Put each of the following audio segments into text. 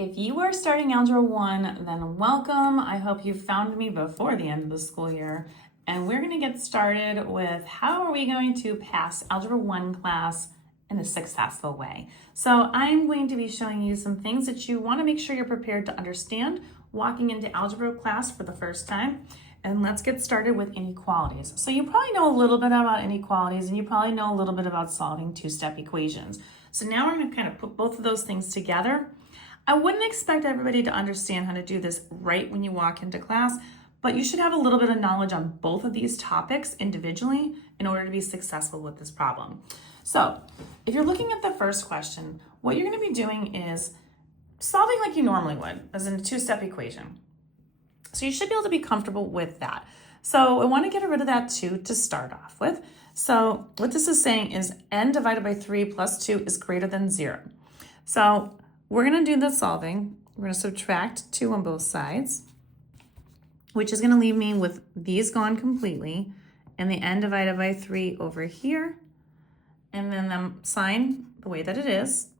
If you are starting Algebra 1, then welcome. I hope you found me before the end of the school year. And we're going to get started with how are we going to pass Algebra 1 class in a successful way. So I'm going to be showing you some things that you want to make sure you're prepared to understand walking into algebra class for the first time. And let's get started with inequalities. So you probably know a little bit about inequalities and you probably know a little bit about solving two-step equations. So now we're going to kind of put both of those things together. I wouldn't expect everybody to understand how to do this right when you walk into class, but you should have a little bit of knowledge on both of these topics individually in order to be successful with this problem. So if you're looking at the first question, what you're going to be doing is solving like you normally would, as in a two-step equation. So you should be able to be comfortable with that. So I want to get rid of that 2 to start off with. So what this is saying is n divided by 3 plus 2 is greater than 0. So we're going to do the solving. We're going to subtract 2 on both sides, which is going to leave me with these gone completely, and the n divided by 3 over here, and then the sign the way that it is,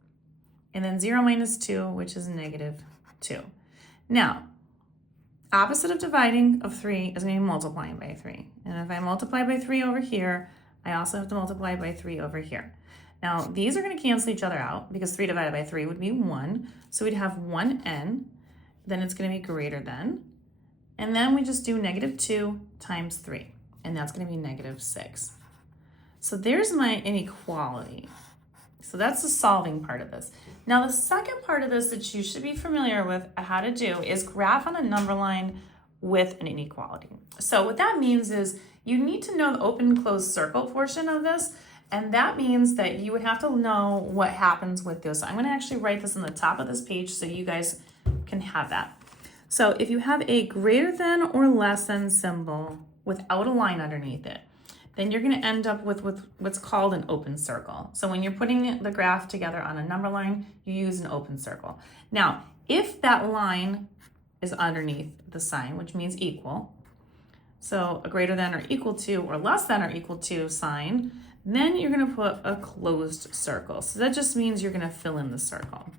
and then 0 minus 2, which is negative 2. Now, opposite of dividing of 3 is going to be multiplying by 3. And if I multiply by 3 over here, I also have to multiply by 3 over here. Now, these are going to cancel each other out because 3 divided by 3 would be 1. So we'd have 1n, then it's going to be greater than. And then we just do negative 2 times 3, and that's going to be negative 6. So there's my inequality. So that's the solving part of this. Now, the second part of this that you should be familiar with how to do is graph on a number line with an inequality. So what that means is you need to know the open closed circle portion of this, and that means that you would have to know what happens with this. So I'm going to actually write this on the top of this page so you guys can have that. So if you have a greater than or less than symbol without a line underneath it, then you're going to end up with what's called an open circle. So when you're putting the graph together on a number line, you use an open circle. Now, if that line is underneath the sign, which means equal, so a greater than or equal to or less than or equal to sign, then you're going to put a closed circle. So that just means you're going to fill in the circle.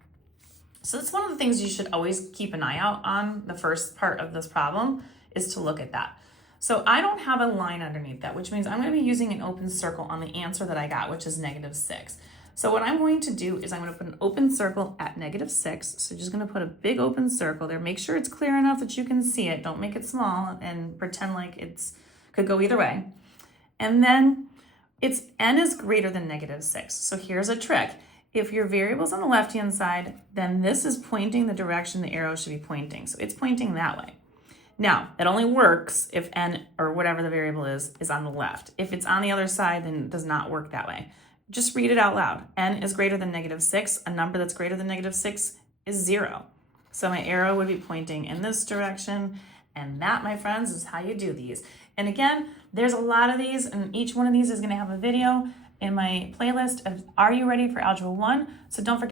So that's one of the things you should always keep an eye out on. The first part of this problem is to look at that. So I don't have a line underneath that, which means I'm going to be using an open circle on the answer that I got, which is negative 6. So what I'm going to do is I'm going to put an open circle at negative 6. So just going to put a big open circle there. Make sure it's clear enough that you can see it. Don't make it small and pretend like it's could go either way. And then it's n is greater than negative 6. So here's a trick. If your variable's on the left-hand side, then this is pointing the direction the arrow should be pointing. So it's pointing that way. Now, it only works if n, or whatever the variable is on the left. If it's on the other side, then it does not work that way. Just read it out loud. N is greater than negative 6. A number that's greater than negative 6 is 0. So my arrow would be pointing in this direction, and that, my friends, is how you do these. And again, there's a lot of these, and each one of these is going to have a video in my playlist of Are You Ready for Algebra 1? So don't forget